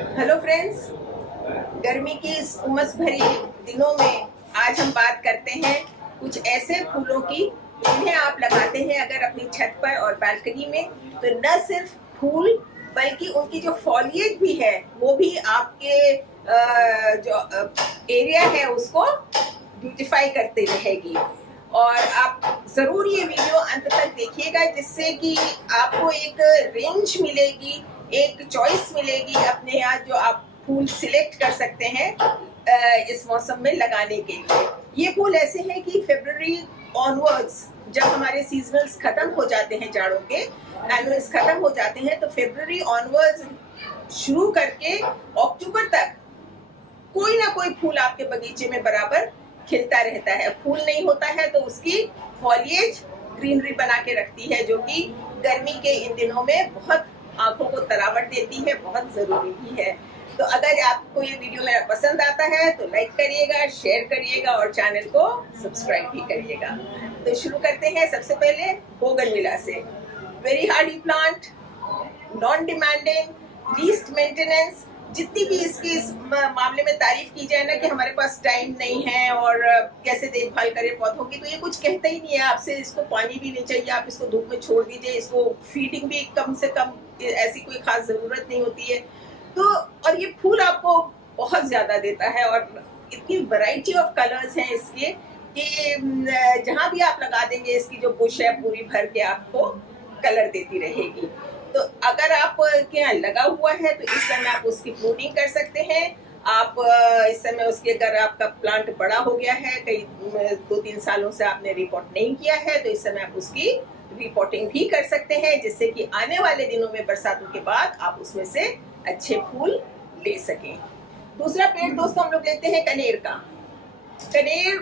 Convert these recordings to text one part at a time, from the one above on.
Hello friends, गर्मी की इस उमस भरी दिनों में आज हम बात करते हैं कुछ ऐसे फूलों की जिन्हें आप लगाते हैं अगर अपनी छत पर और बालकनी में, तो न सिर्फ फूल बल्कि उनकी जो फॉलिएज भी है वो भी आपके जो एरिया है उसको ब्यूटिफाई करते रहेगी। और आप जरूर ये वीडियो अंत तक देखिएगा जिससे कि आपको एक रेंज मिलेगी, एक चॉइस मिलेगी अपने यहाँ जो आप फूल सिलेक्ट कर सकते हैं इस मौसम में लगाने के लिए। ये फूल ऐसे हैं कि फरवरी ऑनवर्ड्स जब हमारे सीजनल्स खत्म हो जाते हैं, जाड़ों के एनुअल्स खत्म हो जाते हैं, तो फरवरी ऑनवर्ड्स शुरू करके अक्टूबर तक कोई ना कोई फूल आपके बगीचे में बराबर खिलता रहता है। फूल नहीं होता है तो उसकी फॉलिएज ग्रीनरी बना के रखती है, जो कि गर्मी के इन दिनों में बहुत आंखों को तरावट देती है, बहुत जरूरी भी है। तो अगर आपको ये वीडियो मेरा पसंद आता है तो लाइक करिएगा, शेयर करिएगा और चैनल को सब्सक्राइब भी करिएगा। तो शुरू करते हैं सबसे पहले बोगनविला से। Very Hardy plant, non demanding, least maintenance. जितनी भी इसकी इस मामले में तारीफ की जाए ना कि हमारे पास टाइम नहीं है और कैसे देखभाल करें पौधों की, तो ये कुछ कहता ही नहीं है आपसे। इसको पानी भी नहीं चाहिए, आप इसको धूप में छोड़ दीजिए, इसको फीडिंग भी कम से कम ऐसी कोई खास जरूरत नहीं होती है। तो और ये फूल आपको बहुत ज्यादा देता है और इतनी वैरायटी ऑफ कलर्स हैं इसके कि जहां भी आप लगा देंगे इसकी जो बुश है पूरी भर के आपको कलर देती रहेगी। तो अगर आप के यहाँ लगा हुआ है तो इस समय आप उसकी प्रूनिंग कर सकते हैं। आप इस समय उसके अगर आपका प्लांट बड़ा हो गया है, कई 2-3 सालों से आपने रिपोर्ट नहीं किया है, तो इस समय आप उसकी रिपोर्टिंग भी कर सकते हैं जिससे कि आने वाले दिनों में बरसातों के बाद आप उसमें से अच्छे फूल ले सकें। दूसरा पेड़ दोस्तों हम लोग लेते हैं कनेर का। कनेर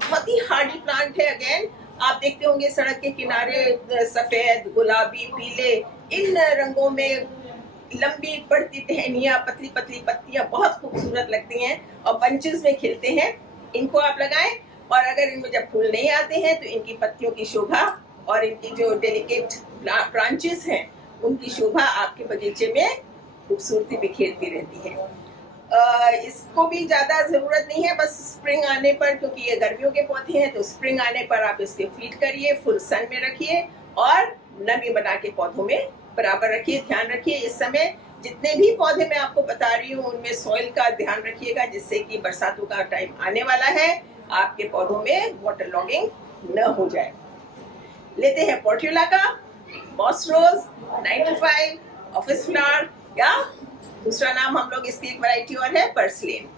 बहुत ही हार्डी प्लांट है। अगेन आप देखते होंगे सड़क के किनारे सफेद, गुलाबी, पीले, इन रंगों में लंबी पड़ती टहनियां, पतली पतली पत्तियां बहुत खूबसूरत लगती हैं और बंचेस में खिलते हैं। इनको आप लगाएं और अगर इनमें जब फूल नहीं आते हैं तो इनकी पत्तियों की शोभा और इनकी जो डेलिकेट ब्रांचेस हैं उनकी शोभा आपके बगीचे में खूबसूरती बिखेरती रहती है। इसको भी ज्यादा जरूरत नहीं है, बस स्प्रिंग आने पर, क्योंकि ये गर्मियों के पौधे हैं, तो स्प्रिंग आने पर आप इसके फीड करिए, फुल सन में रखिए और नमी बना के पौधों में बराबर रखिए। ध्यान रखिए इस समय जितने भी पौधे मैं आपको बता रही हूँ उनमें सॉइल का ध्यान रखिएगा जिससे कि बरसातों का टाइम आने वाला है, आपके पौधों में वाटर लॉगिंग न हो जाए। लेते हैं पोर्ट्युला का, moss rose, 9 to 5, office flower, या दूसरा नाम हम लोग इसकी एक वैरायटी और है पर्सलेन।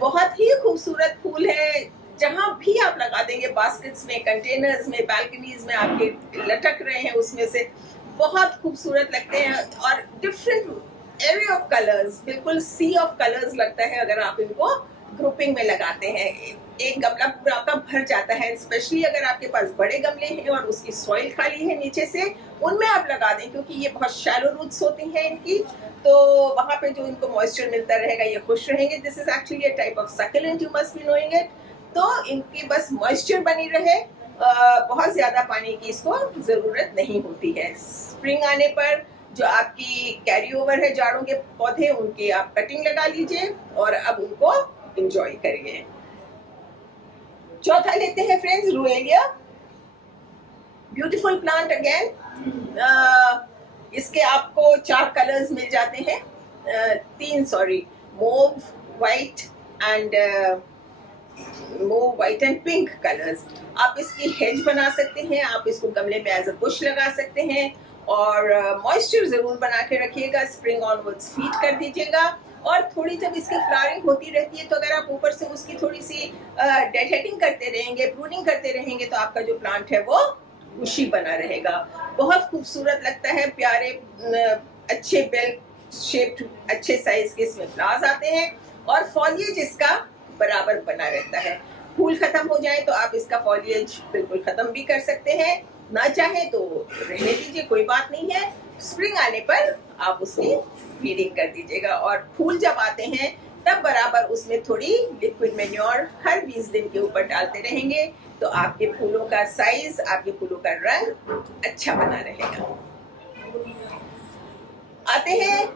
बहुत ही खूबसूरत फूल है। जहां भी आप लगा देंगे, बास्केट्स में, कंटेनर्स में, बालकनीज में आपके लटक रहे हैं, उसमें से बहुत खूबसूरत लगते हैं और डिफरेंट एरे ऑफ कलर्स, बिल्कुल सी ऑफ कलर्स लगता है अगर आप इनको ग्रुपिंग में लगाते हैं। एक गमला पूरा आपका भर जाता है, स्पेशली अगर आपके पास बड़े गमले हैं और उसकी सॉइल खाली है नीचे से, उनमें आप लगा दें क्योंकि ये बहुत शैलो रूट्स होती हैं इनकी, तो वहां पे जो इनको मॉइस्चर मिलता रहेगा ये खुश रहेंगे। This is actually a type of succulent, you must be knowing it. तो इनकी बस मॉइस्चर बनी रहे, बहुत ज्यादा पानी की इसको जरूरत नहीं होती है। स्प्रिंग आने पर जो आपकी कैरी ओवर है जाड़ों के पौधे, उनकी आप कटिंग लगा लीजिए और अब उनको एंजॉय करिए। चौथा लेते हैं friends ruellia. Beautiful plant again. इसके आपको 4 कलर्स मिल जाते हैं, 3 sorry, mauve, white and white and pink colours. आप इसकी हेज बना सकते हैं, आप इसको गमले में एज अ बुश लगा सकते हैं और मॉइस्चर जरूर बना के रखिएगा। स्प्रिंग ऑनवर्ड्स फीड कर दीजिएगा और थोड़ी जब इसकी फ्लावरिंग होती रहती है तो अगर आप ऊपर से उसकी थोड़ी सी डेडहेडिंग करते रहेंगे, प्रूनिंग करते रहेंगे, तो आपका जो प्लांट है वो बुशी बना रहेगा। बहुत खूबसूरत लगता है, प्यारे अच्छे बेल शेप्ड अच्छे साइज के इसमें फ्लावर्स आते हैं और फॉलिएज इसका बराबर बना रहता है। फूल खत्म हो जाए तो आप इसका फॉलिएज बिल्कुल खत्म भी कर सकते हैं, ना चाहे तो रहने दीजिए, कोई बात नहीं है। स्प्रिंग आने पर आप उसकी फीडिंग कर दीजिएगा और फूल जब आते हैं तब बराबर उसमें थोड़ी लिक्विड मैन्योर हर 20 दिन के ऊपर डालते रहेंगे, तो आपके फूलों का साइज, आपके फूलों का रंग अच्छा बना रहेगा। आते हैं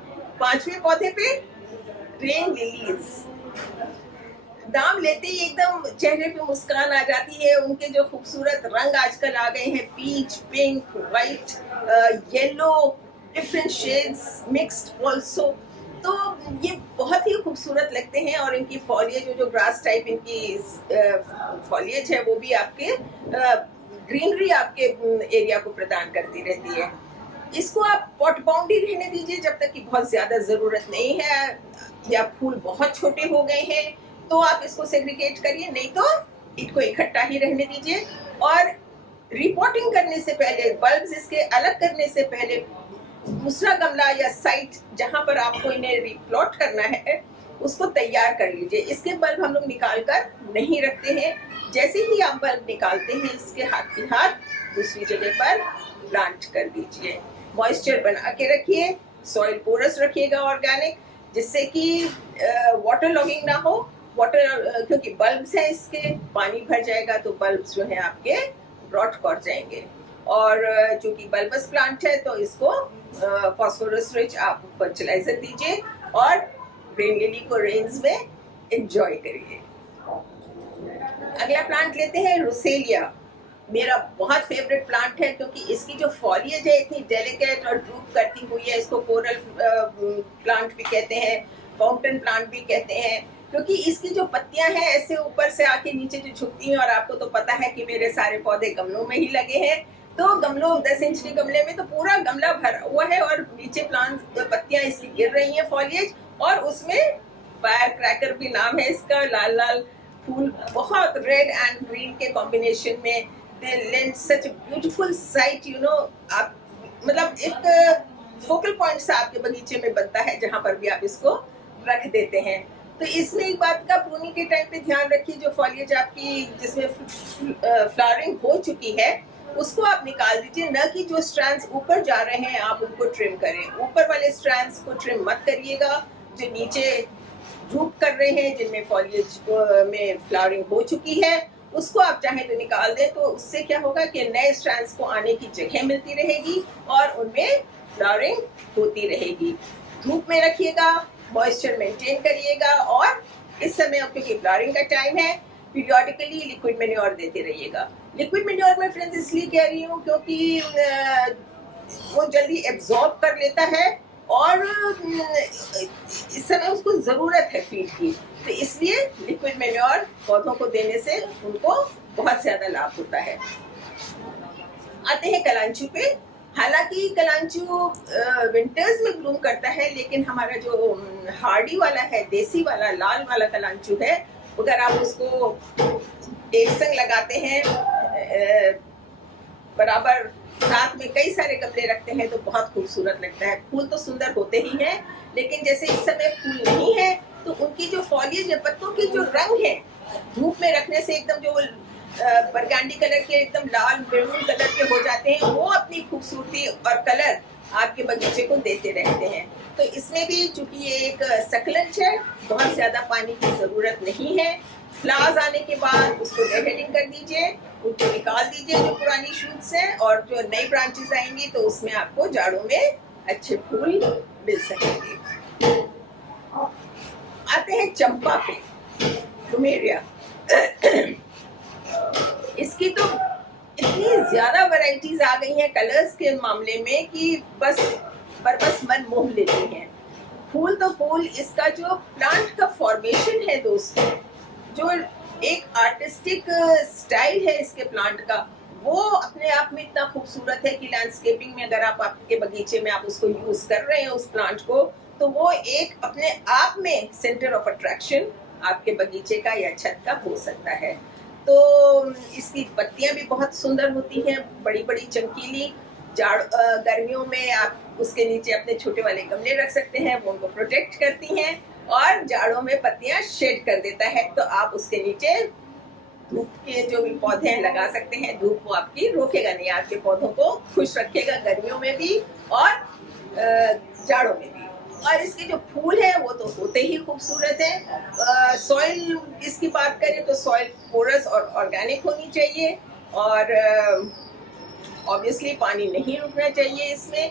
5वें पौधे पे रेन लिलीज, नाम लेते ही एकदम चेहरे पे मुस्कान आ जाती है। उनके जो खूबसूरत रंग आजकल आ गए हैं, peach, pink, white, yellow, different shades mixed also, तो ये बहुत ही खूबसूरत लगते हैं। और इनकी फॉलिएज, जो ग्रास टाइप इनकी फॉलिएज है, वो भी आपके ग्रीनरी आपके एरिया को प्रदान करती रहती है। इसको आप पॉट बाउंड ही रहने दीजिए जब तक कि बहुत ज्यादा जरूरत नहीं है, या फूल बहुत छोटे हो गए हैं तो आप इसको सेग्रीगेट करिए, नहीं तो इनको इकट्ठा ही रहने दीजिए। और रिपोर्टिंग करने से पहले, बल्ब्स इसके अलग करने से पहले, दूसरा गमला या साइट जहां पर आपको इन्हें रिप्लॉट करना है उसको तैयार कर लीजिए। इसके बल्ब हम लोग निकाल कर नहीं रखते हैं, जैसे ही आप बल्ब निकालते हैं इसके हाथ के हाथ दूसरी जगह पर प्लांट कर दीजिए। मॉइस्चर बना के रखिए, सॉइल पोरस रखिएगा ऑर्गेनिक, जिससे कि वाटर लॉगिंग ना हो। वाटर, क्योंकि बल्ब्स हैं इसके, पानी भर जाएगा तो बल्ब्स जो है आपके रॉट कर जाएंगे। और चूंकि बल्बस प्लांट है तो इसको फास्फोरस रिच आप फर्टिलाइजर दीजिए और रेन लिली को रेन्स में एंजॉय करिए। अगला प्लांट लेते हैं रोसेलिया। मेरा बहुत फेवरेट प्लांट है क्योंकि इसकी जो फॉलिएज है इतनी डेलिकेट और ड्रूप करती हुई है। इसको कोरल प्लांट भी कहते हैं, फाउंटेन प्लांट भी कहते हैं, क्योंकि इसकी जो पत्तियां हैं ऐसे ऊपर से आके नीचे जो झुकती हैं। और आपको तो पता है कि मेरे सारे पौधे गमलों में ही लगे हैं, तो गमलों 10 इंच के गमले में तो पूरा गमला भरा हुआ है और नीचे प्लांट पत्तियां इसकी गिर रही हैं फॉलिएज, और उसमें फायर क्रैकर भी नाम है इसका। लाल लाल फूल, बहुत रेड एंड ग्रीन के कॉम्बिनेशन में, they lend such a beautiful sight, you know। आप मतलब एक फोकल पॉइंट सा आपके बगीचे में बनता है जहां पर भी आप इसको रख देते हैं। तो इसमें एक बात का प्रूनिंग के टाइम पे ध्यान रखिए, जो फॉलिएज आपकी जिसमें फ्लावरिंग हो चुकी है उसको आप निकाल दीजिए, न कि जो स्ट्रैंड्स ऊपर जा रहे हैं आप उनको ट्रिम करें। ऊपर वाले स्ट्रैंड्स को ट्रिम मत करिएगा, जो नीचे ड्रूप कर रहे हैं, जिनमें फॉलिएज में फ्लावरिंग हो चुकी है, उसको आप चाहें तो निकाल दें। तो उससे क्या होगा कि नए स्ट्रैंड्स को आने की जगह मिलती रहेगी और उनमें फ्लावरिंग होती रहेगी। धूप में रखिएगा, मॉइस्चर मेंटेन करिएगा, और इस समय क्योंकि फ्लावरिंग का टाइम है, पीरियोडिकली लिक्विड मैन्योर देते रहिएगा। लिक्विड मैन्योर में फ्रेंड्स इसलिए कह रही हूँ क्योंकि वो जल्दी एब्जॉर्ब कर लेता है और इस समय उसको जरूरत है फीड की, तो इसलिए लिक्विड मैन्योर पौधों को देने से उनको बहुत ज्यादा लाभ होता है। आते हैं कलांचू पे। हालांकि कलांचू विंटर्स में ब्लूम करता है, लेकिन हमारा जो हार्डी वाला है, देसी वाला लाल वाला कलांचू है, अगर आप उसको एक संग लगाते हैं, बराबर साथ में कई सारे गमले रखते हैं, तो बहुत खूबसूरत लगता है। फूल तो सुंदर होते ही हैं, लेकिन जैसे इस समय फूल नहीं है तो उनकी जो फॉलिएज है, पत्तों के जो रंग है, धूप में रखने से एकदम जो बरगंडी कलर के, एकदम लाल मेरून कलर के हो जाते हैं, वो अपनी खूबसूरती और कलर आपके बगीचे को देते रहते हैं। तो इसमें भी चूंकि ये एक सकलेंट है, बहुत ज्यादा पानी की जरूरत नहीं है। फ्लावर्स आने के बाद उसको डेहेडिंग कर दीजिए, उनको निकाल दीजिए जो पुरानी शूट्स हैं, और जो नई ब्रांचेस आएंगी तो उसमें आपको जाड़ों में अच्छे फूल मिल सकेंगे। आते हैं चंपा पे, प्लूमेरिया। इसकी तो इतनी ज्यादा वैरायटीज आ गई हैं कलर्स के मामले में कि बस मन मोह लेती हैं। फूल तो फूल, इसका जो प्लांट का फॉर्मेशन है दोस्तों, जो एक आर्टिस्टिक स्टाइल है इसके प्लांट का, वो अपने आप में इतना खूबसूरत है कि लैंडस्केपिंग में अगर आप आपके बगीचे में आप उसको यूज कर रहे हैं उस प्लांट को, तो वो एक अपने आप में सेंटर ऑफ अट्रैक्शन आपके बगीचे का या छत का हो सकता है। तो इसकी पत्तियां भी बहुत सुंदर होती हैं, बड़ी बड़ी चमकीली। गर्मियों में आप उसके नीचे अपने छोटे वाले गमले रख सकते हैं, वो उनको प्रोटेक्ट करती हैं, और जाड़ों में पत्तियां शेड कर देता है, तो आप उसके नीचे धूप के जो भी पौधे हैं लगा सकते हैं। धूप वो आपकी रोकेगा नहीं, आपके पौधों को खुश रखेगा गर्मियों में भी और जाड़ों में भी। और इसके जो फूल हैं वो तो होते ही खूबसूरत हैं। सॉइल इसकी बात करें तो सॉइल पोरस और ऑर्गेनिक होनी चाहिए, और ऑब्वियसली पानी नहीं रुकना चाहिए इसमें।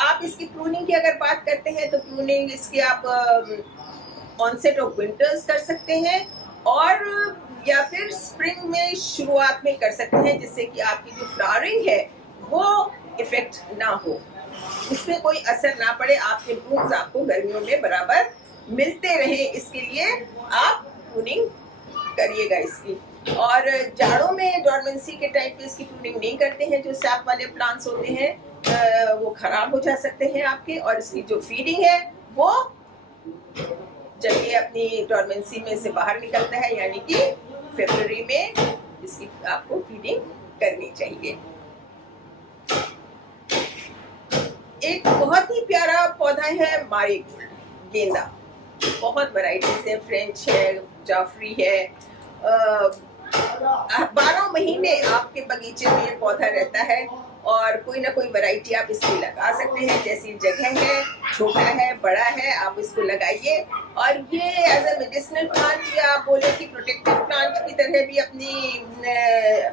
आप इसकी प्रूनिंग की अगर बात करते हैं तो प्रूनिंग इसकी आप ऑनसेट ऑफ विंटर्स कर सकते हैं और या फिर स्प्रिंग में शुरुआत में कर सकते हैं, जिससे कि आपकी जो फ्लावरिंग है वो इफेक्ट ना हो, उसमें कोई असर ना पड़े, आपके ब्लूम्स आपको गर्मियों में बराबर मिलते रहे। इसके लिए आप प्रूनिंग करिएगा इसकी। और जाड़ों में डॉर्मेंसी के टाइम पे इसकी प्रूनिंग नहीं करते हैं। जो सैप वाले प्लांट्स होते हैं वो खराब हो जा सकते हैं आपके, और इसकी जो फीडिंग है वो जब ये अपनी डॉर्मेंसी में से बाहर निकलता है, यानी कि फरवरी में इसकी आपको फीडिंग करनी चाहिए। एक बहुत ही प्यारा पौधा है मारीगोल्ड, गेंदा। बहुत वैरायटीज है, फ्रेंच है, जाफरी है। 12 महीने आपके बगीचे में ये पौधा रहता है और कोई ना कोई वैरायटी आप इसकी लगा सकते हैं। जैसी जगह है, छोटा है, बड़ा है, आप इसको लगाइए। और ये एज ए मेडिसिनल प्लांट या आप बोले कि प्रोटेक्टिव प्लांट की तरह भी अपनी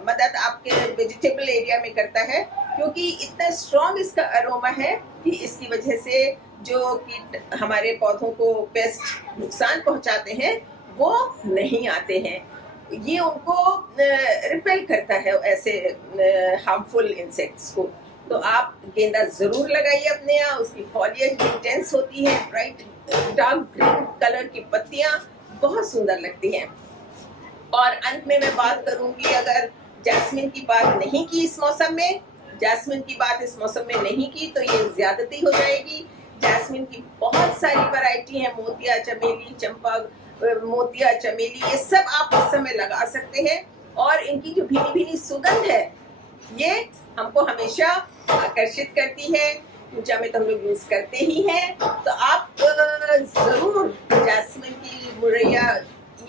मदद आपके वेजिटेबल एरिया में करता है, क्योंकि इतना स्ट्रॉन्ग इसका अरोमा है कि इसकी वजह से जो कीट हमारे पौधों को पेस्ट नुकसान पहुंचाते हैं वो नहीं आते हैं। ये उनको रिपेल करता है, ऐसे हार्मफुल इंसेक्ट्स को। तो आप गेंदा जरूर लगाइए अपने यहाँ। उसकी फॉलिएज इंटेंस होती है, ब्राइट डार्क ग्रीन कलर की पत्तियां बहुत सुंदर लगती हैं। और अंत में मैं बात करूंगी, अगर जैस्मिन की बात नहीं की इस मौसम में, जैस्मिन की बात इस मौसम में नहीं की तो ये ज्यादती हो जाएगी। जैस्मिन की बहुत सारी वैरायटी है, मोतिया चमेली, चंपा मोतिया चमेली, ये सब आप इस समय लगा सकते हैं। और इनकी जो भीनी भीनी सुगंध है ये हमको हमेशा आकर्षित करती है। पूजा में तो हम लोग यूज करते ही हैं। तो आप जरूर जैस्मिन की, मुरैया,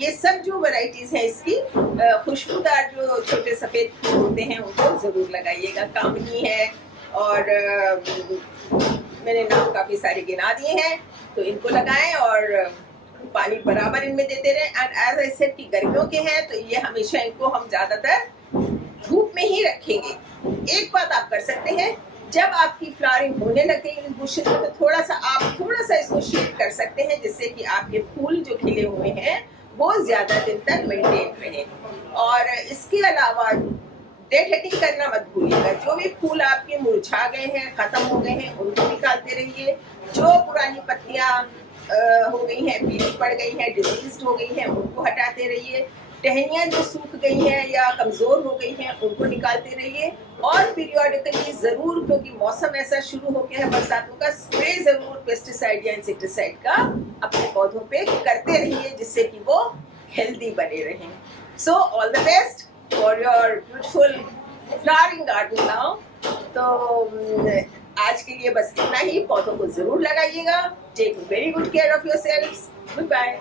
ये सब जो वैरायटीज हैं इसकी खुशबूदार जो छोटे सफेद फूल होते हैं उनको जरूर लगाइएगा। कामनी है और मैंने नाम काफी सारे गिना दिए हैं, तो इनको लगाएं और पानी बराबर इनमें देते रहे। एंड एज आई सेड कि गर्मियों के हैं तो ये हमेशा इनको हम ज्यादातर धूप में ही रखेंगे। एक बात आप कर सकते हैं, जब आपकी फ्लावरिंग होने लगेगी बुशेस में, तो थोड़ा सा इसको शेड कर सकते हैं, जिससे कि आपके फूल जो खिले हुए हैं वो ज्यादा दिन तक मेंटेन रहे। और इसके अलावा डेड हेडिंग करना मत भूलिएगा। जो भी फूल आपके मुरझा गए हैं, खत्म हो गए हैं, उनको निकालते रहिए। जो पुरानी पत्तियां हो गई हैं, पीली पड़ गई हैं, डिजीज्ड हो गई हैं, उनको हटाते रहिए। टहनियां जो सूख गई हैं या कमजोर हो गई हैं उनको निकालते रहिए। और पीरियोडिकली जरूर, क्योंकि मौसम ऐसा शुरू हो गया है बरसातों का, स्प्रे जरूर पेस्टिसाइड या इंसेक्टिसाइड का अपने पौधों पे करते रहिए, जिससे कि वो हेल्दी बने रहें। So all the best for your beautiful flowering garden now. तो आज के लिए बस इतना ही। पौधों को जरूर लगाइएगा। Take very good care of yourselves. Good bye.